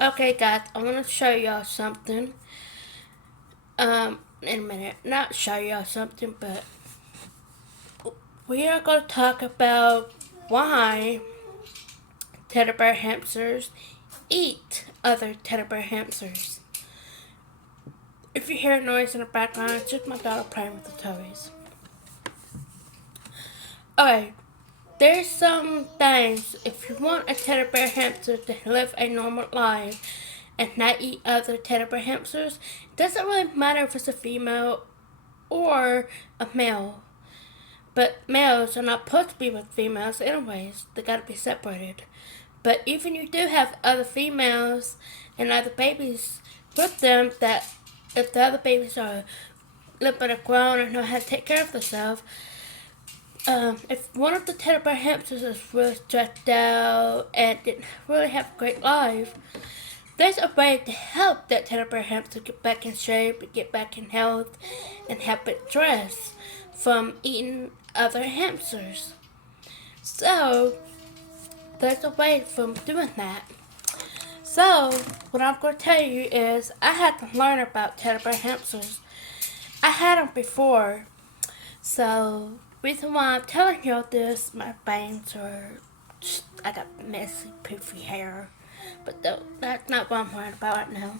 Okay, guys, I want to show y'all something. In a minute, not show y'all something, but we are going to talk about why teddy bear hamsters eat other teddy bear hamsters. If you hear noise in the background, it's just my daughter playing with the toys. Okay, there's some things if you want a teddy bear hamster to live a normal life and not eat other teddy bear hamsters, it doesn't really matter if it's a female or a male. But males are not supposed to be with females anyways. They gotta be separated. But even you do have other females and other babies with them that if the other babies are a little bit grown and know how to take care of themselves, if one of the teddy bear hamsters is really stressed out and didn't really have a great life, there's a way to help that teddy bear hamster get back in shape and get back in health and help it dress from eating other hamsters. So, there's a way from doing that. So, what I'm going to tell you is I had to learn about teddy bear hamsters. I had them before. So, reason why I'm telling you all this, my bangs are, I got messy, poofy hair. But that's not what I'm worried about right now.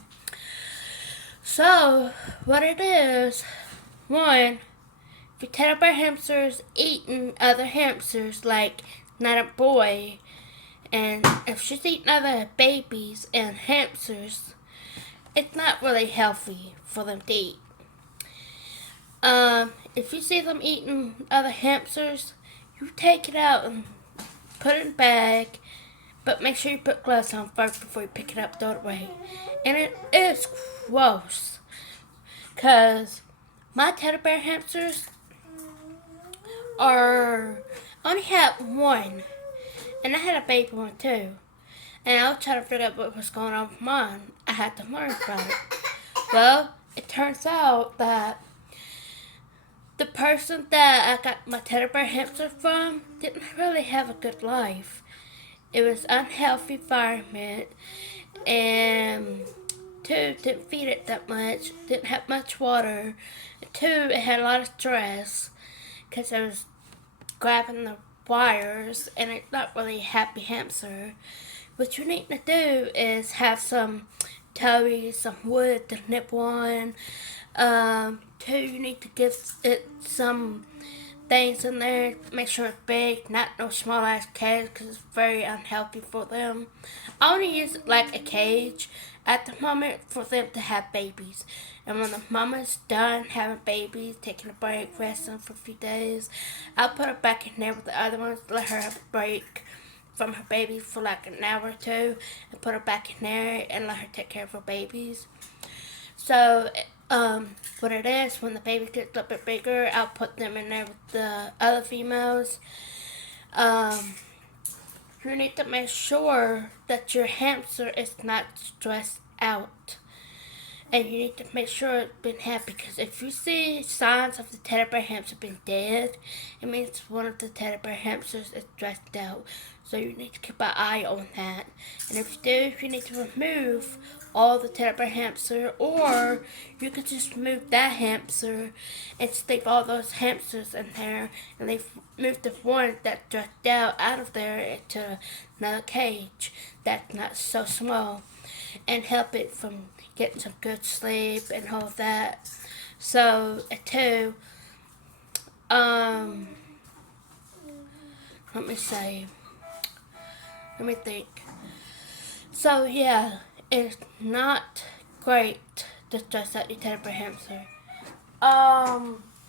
So, what it is, one, if your teddy bear hamster is eating other hamsters, like not a boy, and if she's eating other babies and hamsters, it's not really healthy for them to eat. If you see them eating other hamsters, you take it out and put it in a bag, but make sure you put gloves on first before you pick it up, throw it away. And it is gross, cause my teddy bear hamsters are I only had one, and I had a baby one too. And I was trying to figure out what was going on with mine. I had to learn about it. Well, it turns out that the person that I got my teddy bear hamster from didn't really have a good life. It was unhealthy environment, and two, didn't feed it that much, didn't have much water. Two, it had a lot of stress because it was grabbing the wires, and it's not really a happy hamster. What you need to do is have some toys, some wood to nibble on. Two, you need to give it some things in there. Make sure it's big, not no small ass cage, because it's very unhealthy for them. I only use it like a cage at the moment for them to have babies. And when the mama's done having babies, taking a break, resting for a few days, I'll put her back in there with the other ones, let her have a break from her babies for like an hour or two, and put her back in there and let her take care of her babies. So, what it is, when the baby gets a little bit bigger, I'll put them in there with the other females. Um, you need to make sure that your hamster is not stressed out. And you need to make sure it's been happy, because if you see signs of the teddy bear hamster being dead, it means one of the teddy bear hamsters is stressed out. So you need to keep an eye on that. And if you do, you need to remove all the teddy bear hamster, or you could just remove that hamster and leave all those hamsters in there, and move the one that's stressed out of there into another cage that's not so small, and help it from getting some good sleep and all of that. So, two, um, let me say, let me think. So, yeah, it's not great to stress out your teddy bear hamster.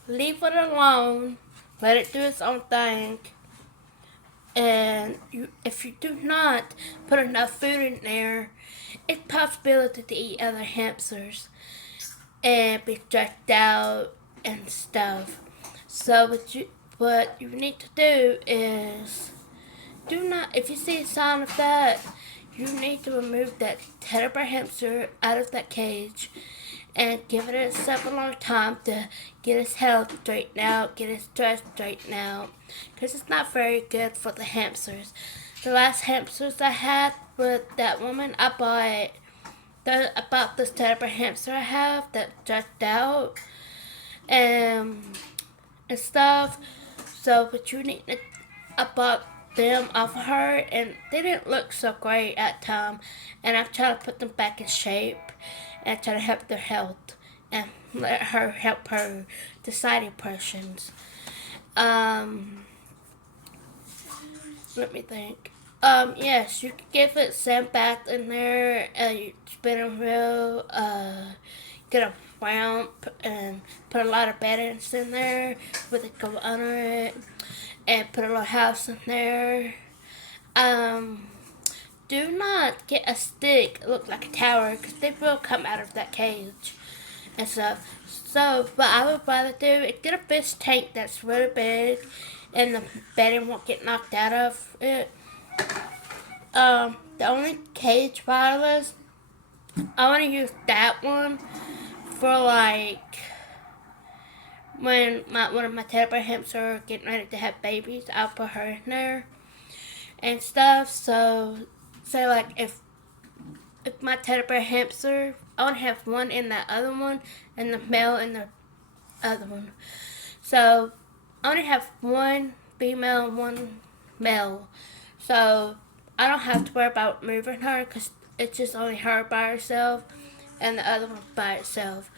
Leave it alone, let it do its own thing. And if you do not put enough food in there, it's a possibility to eat other hamsters and be stressed out and stuff. So what you need to do is do not, if you see a sign of that, you need to remove that teddy bear hamster out of that cage and give it itself a long time to get its health straightened out, get its stress straightened out, because it's not very good for the hamsters. The last hamsters I had, with that woman, I bought this teddy bear hamster I have that stretched out and stuff. So, but you need to, I bought them off of her, and they didn't look so great at the time. And I've tried to put them back in shape, and try to help their health, and let her help her deciding portions. Um, Let me think. Yes, you could give it sand bath in there, you spin a wheel, get a ramp, and put a lot of beddings in there with it go under it, and put a little house in there. Um, do not get a stick that looks like a tower, because they will come out of that cage and stuff. So, what I would rather do is get a fish tank that's really big, and the bedding won't get knocked out of it. The only cage wireless, I want to use that one for like when one of my teddy bear hamsters are getting ready to have babies. I'll put her in there and stuff. So, say like if my teddy bear hamster, I want to have one in that other one, and the male in the other one. So I only have one female and one male. So I don't have to worry about moving her because it's just only her by herself and the other one by itself.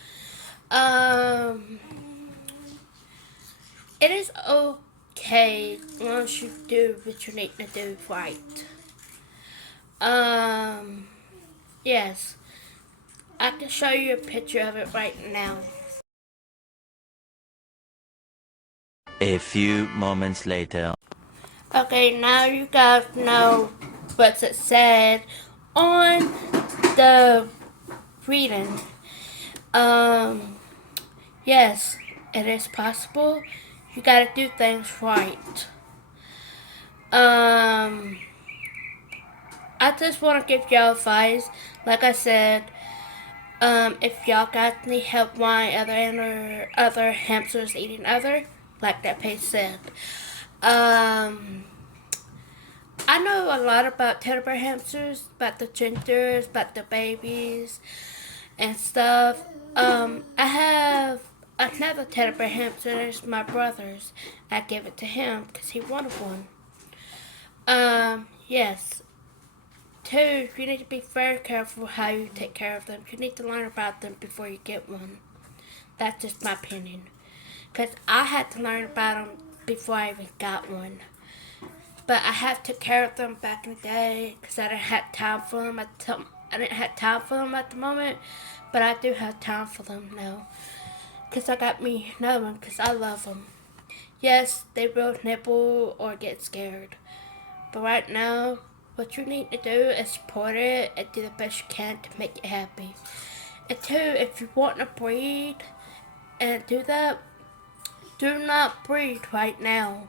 Um, it is okay once you do what you need to do right. Yes, I can show you a picture of it right now. A few moments later. Okay, now you guys know what it said on the reading. Yes, it is possible. You gotta do things right. I just want to give y'all advice. Like I said, if y'all got any help why other hamsters eating other, like that page said. I know a lot about teddy bear hamsters, about the gingers, about the babies, and stuff. I have another teddy bear hamster. It's my brother's. I gave it to him because he wanted one. Yes. Two, you need to be very careful how you take care of them. You need to learn about them before you get one. That's just my opinion. Because I had to learn about them before I even got one. But I had to care of them back in the day because I didn't have time for them I didn't have time for them at the moment, but I do have time for them now. Because I got me another one because I love them. Yes, they will nibble or get scared. But right now, what you need to do is support it and do the best you can to make it happy. And two, if you want to breed and do that, do not breed right now.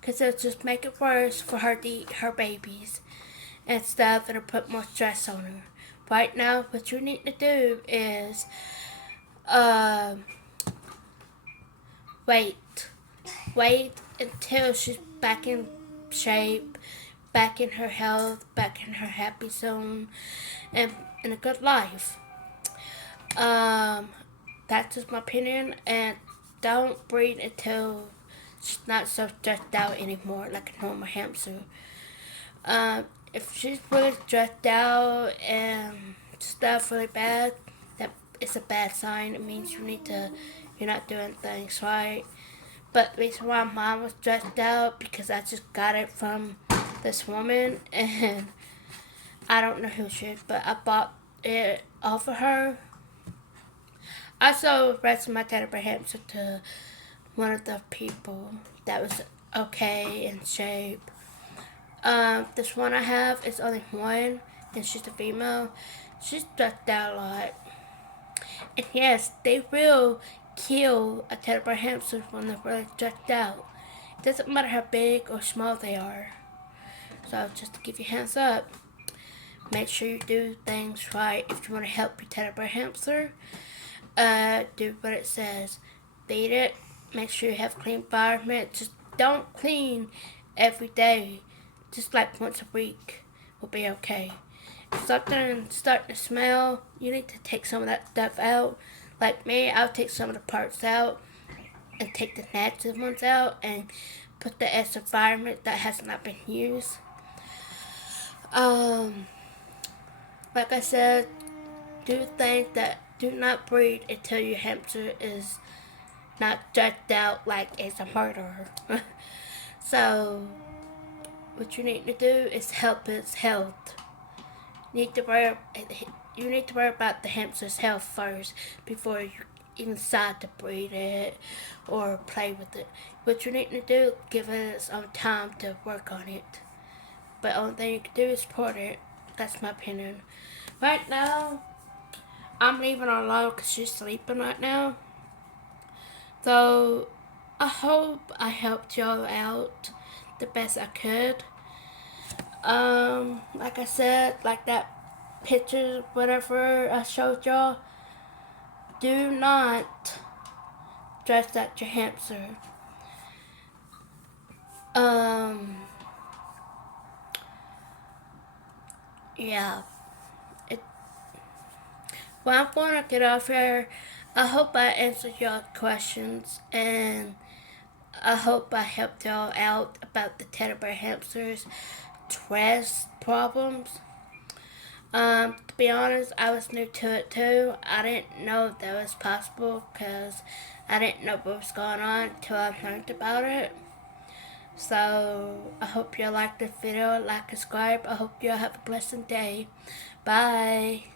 Because it'll just make it worse for her to eat her babies and stuff, and it'll put more stress on her. Right now, what you need to do is uh, wait. Wait until she's back in shape, back in her health, back in her happy zone, and in a good life. That's just my opinion, and don't breed until she's not so stressed out anymore like a normal hamster. If she's really stressed out and stuff really bad, that it's a bad sign. It means you're not doing things right. But the reason why mom was stressed out because I just got it from this woman, and I don't know who she is, but I bought it off of her. I sold the rest of my teddy bear hamster to one of the people that was okay in shape. This one I have is only one, and she's a female. She's stressed out a lot. And yes, they will kill a teddy bear hamster when they're really stressed out. It doesn't matter how big or small they are. So just to give you a hands up, make sure you do things right. If you want to help your teddy bear hamster, do what it says. Feed it. Make sure you have a clean environment. Just don't clean every day. Just like once a week. will be okay. If something's starting to smell, you need to take some of that stuff out. Like me, I'll take some of the parts out and take the natural ones out and put the extra environment that has not been used. Like I said, do things that do not breed until your hamster is not judged out like it's a murderer. So, what you need to do is help its health. You need to worry about the hamster's health first before you even decide to breed it or play with it. What you need to do, give it its own time to work on it. But the only thing you can do is support it. That's my opinion. Right now, I'm leaving her alone because she's sleeping right now. So, I hope I helped y'all out the best I could. Like I said, like that picture, whatever I showed y'all, do not dress out your hamster. Yeah. It, well, I'm gonna get off here. I hope I answered y'all questions, and I hope I helped y'all out about the teddy bear hamsters dress problems. To be honest, I was new to it too. I didn't know that was possible because I didn't know what was going on until I learned about it. So, I hope you liked this video. Like, subscribe. I hope you have a blessed day. Bye.